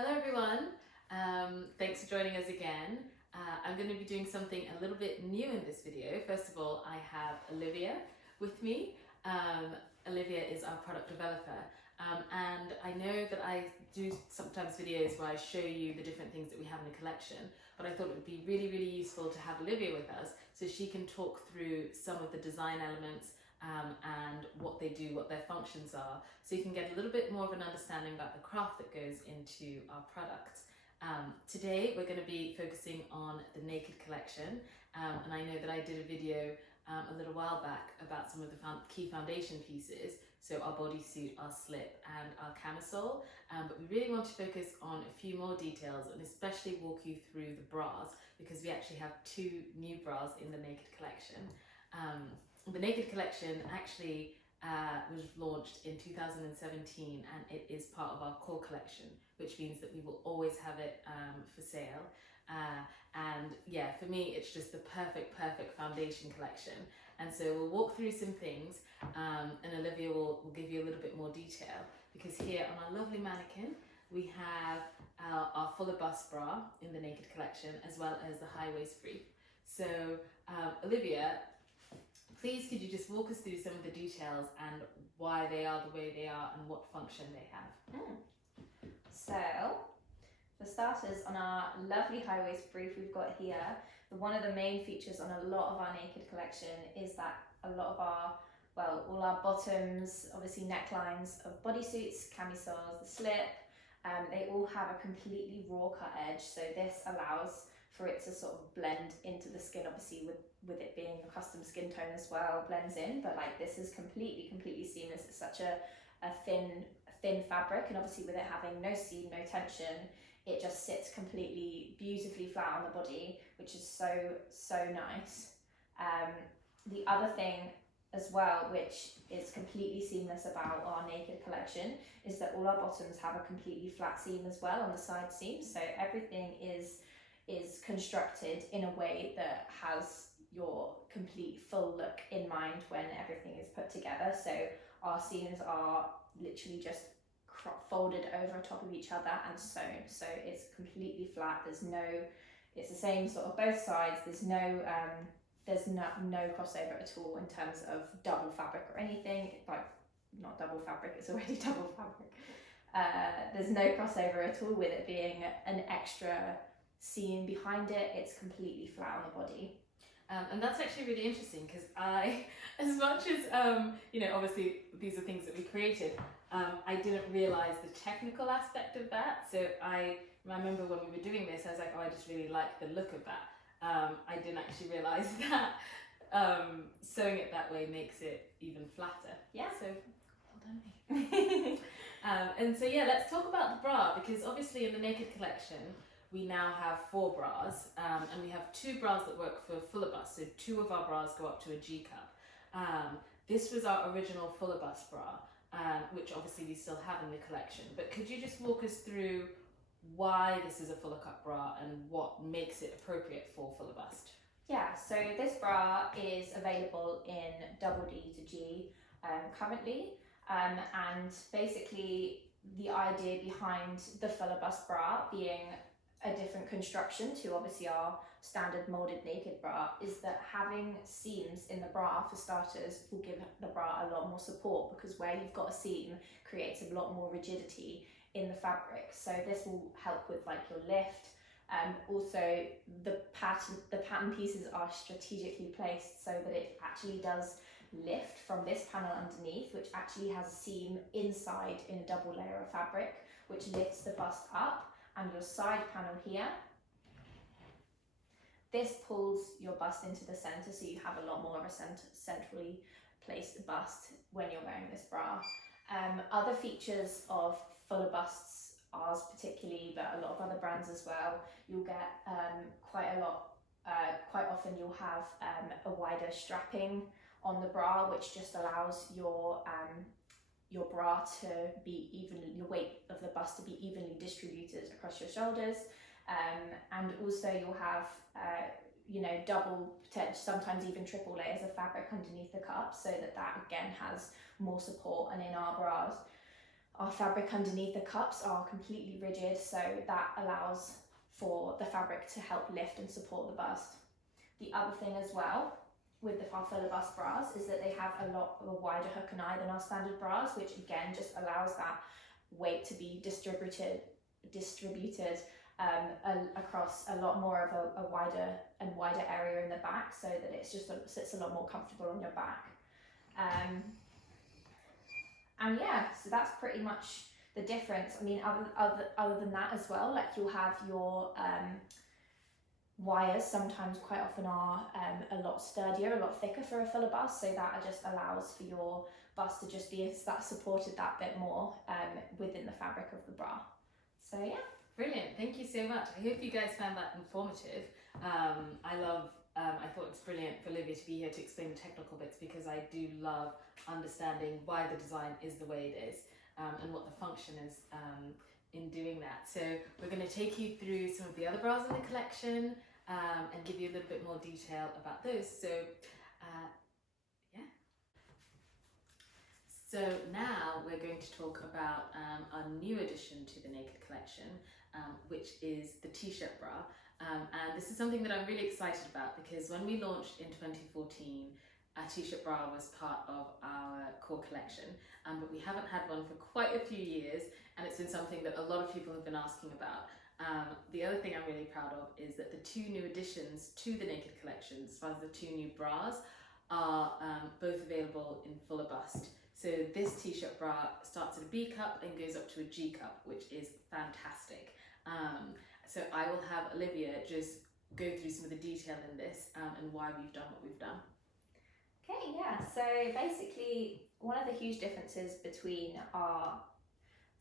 Hello everyone, thanks for joining us again. I'm going to be doing something a little bit new in this video. First of all, I have Olivia with me. Olivia is our product developer, and I know that I do sometimes videos where I show you the different things that we have in the collection, but I thought it would be really useful to have Olivia with us so she can talk through some of the design elements and what they do, what their functions are, so you can get a little bit more of an understanding about the craft that goes into our product. Today we're going to be focusing on the Naked collection, and I know that I did a video a little while back about some of the key foundation pieces, so our bodysuit, our slip and our camisole, but we really want to focus on a few more details and especially walk you through the bras, because we actually have two new bras in the Naked collection. The Naked collection actually was launched in 2017 and it is part of our core collection, which means that we will always have it for sale. And yeah, for me, it's just the perfect foundation collection. And so we'll walk through some things and Olivia will give you a little bit more detail, because here on our lovely mannequin, we have our fuller bust bra in the Naked collection, as well as the high waist brief. So Olivia, please could you just walk us through some of the details and why they are the way they are and what function they have? So, for starters, on our lovely high waist brief we've got here, one of the main features on a lot of our Naked collection is that a lot of our, well, all our bottoms, obviously necklines of bodysuits, camisoles, the slip, they all have a completely raw cut edge, so this allows for it to sort of blend into the skin, obviously with it being a custom skin tone as well, blends in, but like this is completely seamless. It's such a thin fabric, and obviously with it having no seam, no tension, it just sits completely beautifully flat on the body, which is so nice. The other thing as well, which is completely seamless about our Naked collection, is that all our bottoms have a completely flat seam as well on the side seams, so everything is constructed in a way that has your complete full look in mind when everything is put together. So our seams are literally just folded over top of each other and sewn, so it's completely flat. It's the same sort of both sides. There's no crossover at all in terms of double fabric or anything. Like, not double fabric, it's already double fabric. There's no crossover at all with it being an extra seam behind it. It's completely flat on the body. And that's actually really interesting, because I, as much as, obviously these are things that we created, I didn't realise the technical aspect of that. So I remember when we were doing this, I was like, oh, I just really like the look of that. I didn't actually realise that sewing it that way makes it even flatter. Yeah. So, well done me. And so yeah, let's talk about the bra, because obviously in the Naked collection, we now have 4 bras, and we have 2 bras that work for fuller bust, so 2 of our bras go up to a G cup. This was our original fuller bust bra, which obviously we still have in the collection, but could you just walk us through why this is a fuller cut bra and what makes it appropriate for fuller bust? Yeah, so this bra is available in double D to G currently, and basically the idea behind the fuller bust bra being a different construction to obviously our standard molded Naked bra is that having seams in the bra, for starters, will give the bra a lot more support, because where you've got a seam creates a lot more rigidity in the fabric, so this will help with like your lift. Also the pattern pieces are strategically placed so that it actually does lift from this panel underneath, which actually has a seam inside in a double layer of fabric, which lifts the bust up. And your side panel here, this pulls your bust into the center, so you have a lot more of a centrally placed bust when you're wearing this bra. Other features of fuller busts, ours particularly, but a lot of other brands as well, you'll get quite often you'll have a wider strapping on the bra, which just allows your bra to be your weight of the bust to be evenly distributed across your shoulders, and also you'll have double, sometimes even triple layers of fabric underneath the cup, so that again has more support. And in our bras, our fabric underneath the cups are completely rigid, so that allows for the fabric to help lift and support the bust. The other thing as well with our fuller bust bras is that they have a lot of a wider hook and eye than our standard bras, which again just allows that weight to be distributed across a lot more of a wider area in the back, so that it just sits a lot more comfortable on your back. And yeah, so that's pretty much the difference. I mean, other than that as well, like you'll have your wires sometimes quite often are a lot sturdier, a lot thicker for a fuller bust, so that just allows for your bust to just be that supported that bit more within the fabric of the bra. So yeah. Brilliant, thank you so much. I hope you guys found that informative. I thought it's brilliant for Olivia to be here to explain the technical bits, because I do love understanding why the design is the way it is and what the function is in doing that. So we're going to take you through some of the other bras in the collection and give you a little bit more detail about those. So So now we're going to talk about our new addition to the Naked collection, which is the t-shirt bra. And this is something that I'm really excited about, because when we launched in 2014, a t-shirt bra was part of our core collection, but we haven't had one for quite a few years, and it's been something that a lot of people have been asking about. The other thing I'm really proud of is that the two new additions to the Naked collection, as far as the two new bras, are both available in fuller bust. So this t-shirt bra starts at a B cup and goes up to a G cup, which is fantastic. So I will have Olivia just go through some of the detail in this and why we've done what we've done. Okay, yeah, so basically one of the huge differences between our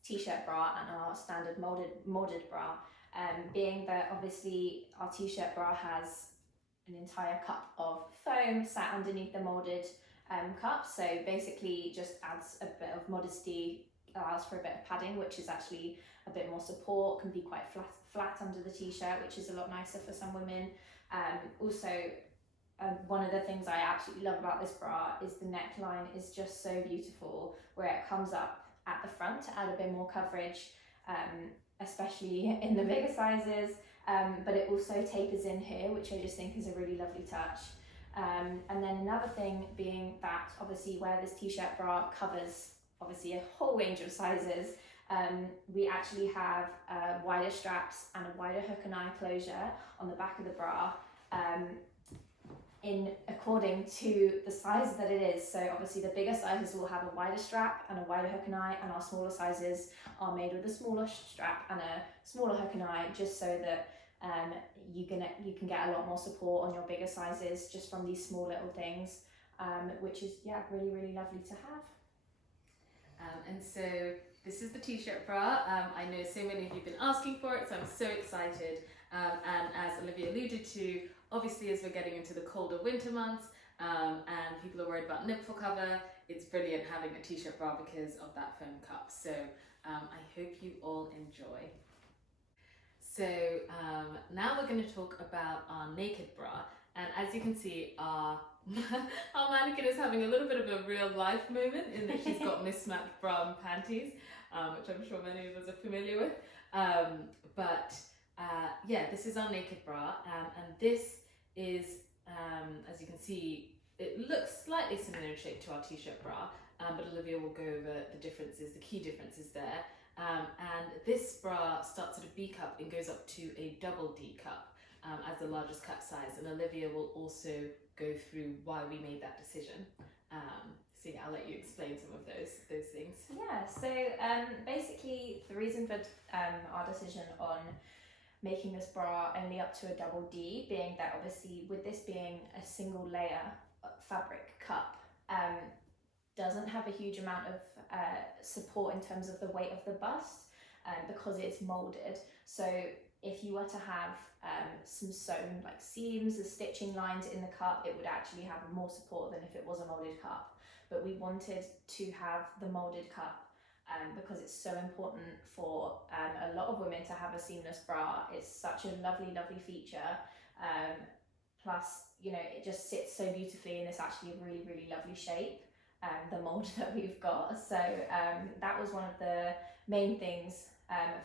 t-shirt bra and our standard molded bra being that obviously our t-shirt bra has an entire cup of foam sat underneath the molded cup, so basically just adds a bit of modesty, allows for a bit of padding, which is actually a bit more support, can be quite flat under the t-shirt, which is a lot nicer for some women. One of the things I absolutely love about this bra is the neckline is just so beautiful, where it comes up at the front to add a bit more coverage, especially in the bigger sizes, but it also tapers in here, which I just think is a really lovely touch. And then another thing being that obviously where this t-shirt bra covers obviously a whole range of sizes, we actually have wider straps and a wider hook and eye closure on the back of the bra in according to the size that it is. So obviously the bigger sizes will have a wider strap and a wider hook and eye, and our smaller sizes are made with a smaller strap and a smaller hook and eye, just so that you can get a lot more support on your bigger sizes just from these small little things, which is really, really lovely to have. And so this is the t-shirt bra. I know so many of you have been asking for it, so I'm so excited. And as Olivia alluded to, obviously as we're getting into the colder winter months and people are worried about nipple cover, it's brilliant having a t-shirt bra because of that foam cup. So I hope you all enjoy. So now we're going to talk about our naked bra, and as you can see, our mannequin is having a little bit of a real life moment in that she's got mismatched bra and panties, which I'm sure many of us are familiar with. This is our naked bra, and this is, as you can see, it looks slightly similar in shape to our t-shirt bra, but Olivia will go over the differences, the key differences there. And this bra starts at a B cup and goes up to a double D cup as the largest cup size, and Olivia will also go through why we made that decision. So yeah, I'll let you explain some of those things. Yeah, so basically the reason for our decision on making this bra only up to a double D being that obviously with this being a single layer fabric cup, doesn't have a huge amount of support in terms of the weight of the bust because it's molded. So if you were to have some sewn like seams, the stitching lines in the cup, it would actually have more support than if it was a molded cup. But we wanted to have the molded cup because it's so important for a lot of women to have a seamless bra. It's such a lovely, lovely feature. Plus, you know, it just sits so beautifully and it's actually a really, really lovely shape. the mold that we've got. So that was one of the main things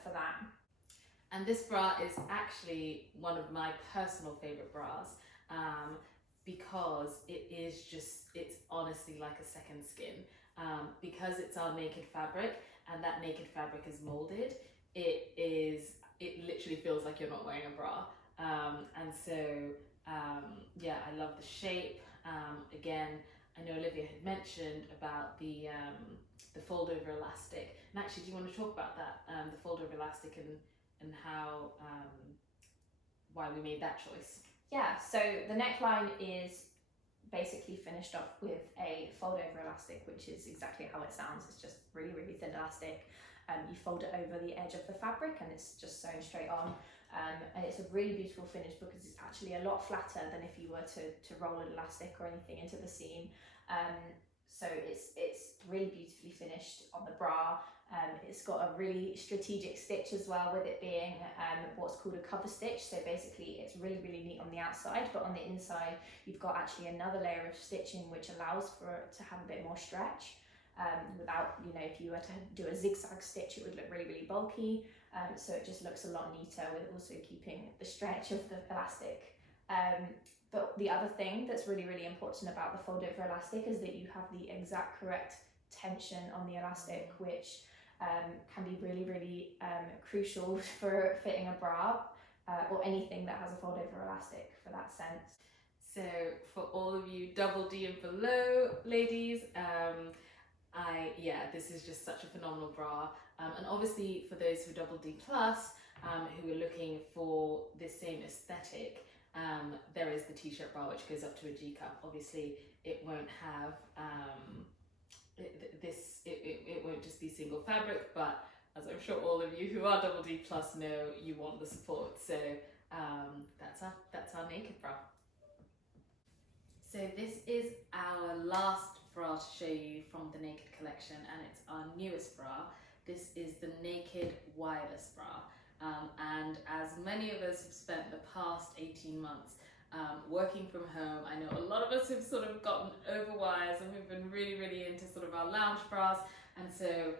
for that. And this bra is actually one of my personal favorite bras, because it's honestly like a second skin. Because it's our naked fabric and that naked fabric is molded, it literally feels like you're not wearing a bra. And so, yeah, I love the shape. Again, I know Olivia had mentioned about the fold over elastic. And actually, do you want to talk about that, the fold over elastic, and how why we made that choice? Yeah, so the neckline is basically finished off with a fold over elastic, which is exactly how it sounds. It's just really, really thin elastic. You fold it over the edge of the fabric and it's just sewn straight on. And it's a really beautiful finish because it's actually a lot flatter than if you were to roll an elastic or anything into the seam. So it's really beautifully finished on the bra. It's got a really strategic stitch as well, with it being what's called a cover stitch. So basically it's really, really neat on the outside, but on the inside you've got actually another layer of stitching which allows for it to have a bit more stretch. Without, if you were to do a zigzag stitch, it would look really, really bulky. So it just looks a lot neater with also keeping the stretch of the elastic. But the other thing that's really, really important about the fold over elastic is that you have the exact correct tension on the elastic, which can be really, really crucial for fitting a bra or anything that has a fold over elastic for that sense. So for all of you double D and below ladies, this is just such a phenomenal bra. And obviously for those who double D plus, who are looking for this same aesthetic, there is the t-shirt bra which goes up to a G cup. Obviously it won't have it won't just be single fabric, but as I'm sure all of you who are double D plus know, you want the support. So that's our naked bra. So this is our last bra to show you from the Naked collection, and it's our newest bra. This is the Naked Wireless Bra. And as many of us have spent the past 18 months working from home, I know a lot of us have sort of gotten over wires and we've been really, really into sort of our lounge bras. And so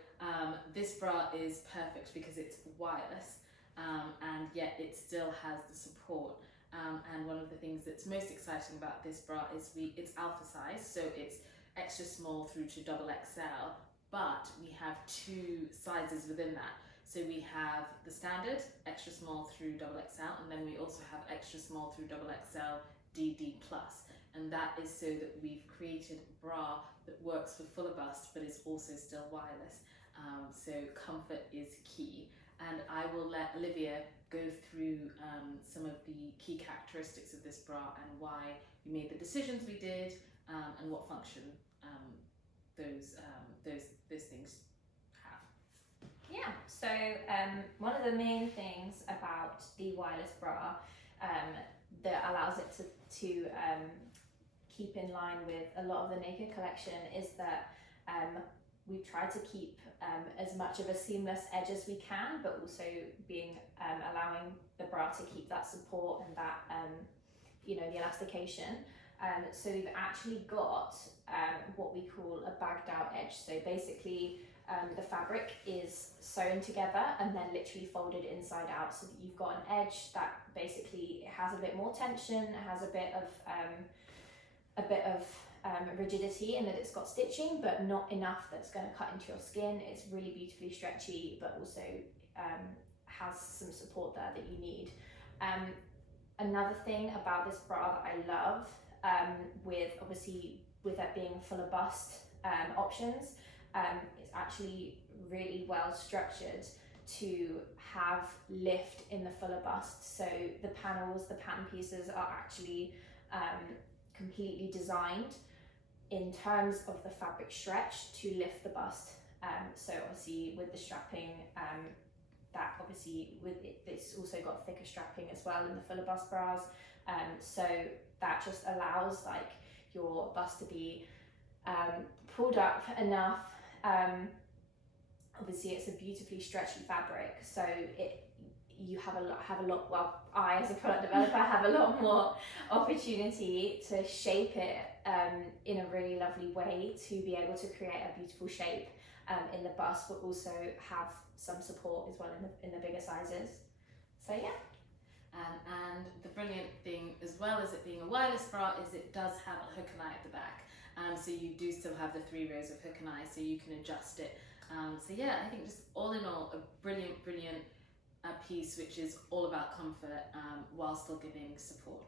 this bra is perfect because it's wireless, and yet it still has the support. And one of the things that's most exciting about this bra is it's alpha size, so it's extra small through to double XL, but we have two sizes within that. So we have the standard, extra small through double XL, and then we also have extra small through double XL DD+. And that is so that we've created a bra that works for fuller bust, but is also still wireless. So comfort is key. And I will let Olivia go through some of the key characteristics of this bra and why we made the decisions we did, and what function those things have. Yeah, so one of the main things about the wireless bra that allows it to keep in line with a lot of the Naked collection is that we've tried to keep as much of a seamless edge as we can, but also being allowing the bra to keep that support and that the elastication. So we've actually got what we call a bagged out edge. So basically the fabric is sewn together and then literally folded inside out, so that you've got an edge that basically has a bit more tension, it has a bit of rigidity in that it's got stitching, but not enough that's going to cut into your skin. It's really beautifully stretchy, but also has some support there that you need. Another thing about this bra that I love, with that being fuller bust options, it's actually really well structured to have lift in the fuller bust. So the panels, the pattern pieces are actually completely designed in terms of the fabric stretch to lift the bust. So obviously with the strapping, that obviously with it, it's also got thicker strapping as well in the fuller bust bras. So that just allows like your bust to be pulled up enough. Obviously it's a beautifully stretchy fabric, so you have a lot, well, I as a product developer have a lot more opportunity to shape it in a really lovely way to be able to create a beautiful shape in the bust, but also have some support as well in the bigger sizes. So yeah. And the brilliant thing, as well as it being a wireless bra, is it does have a hook and eye at the back. So you do still have the 3 rows of hook and eye, so you can adjust it. So yeah, I think just all in all, a brilliant piece which is all about comfort while still giving support.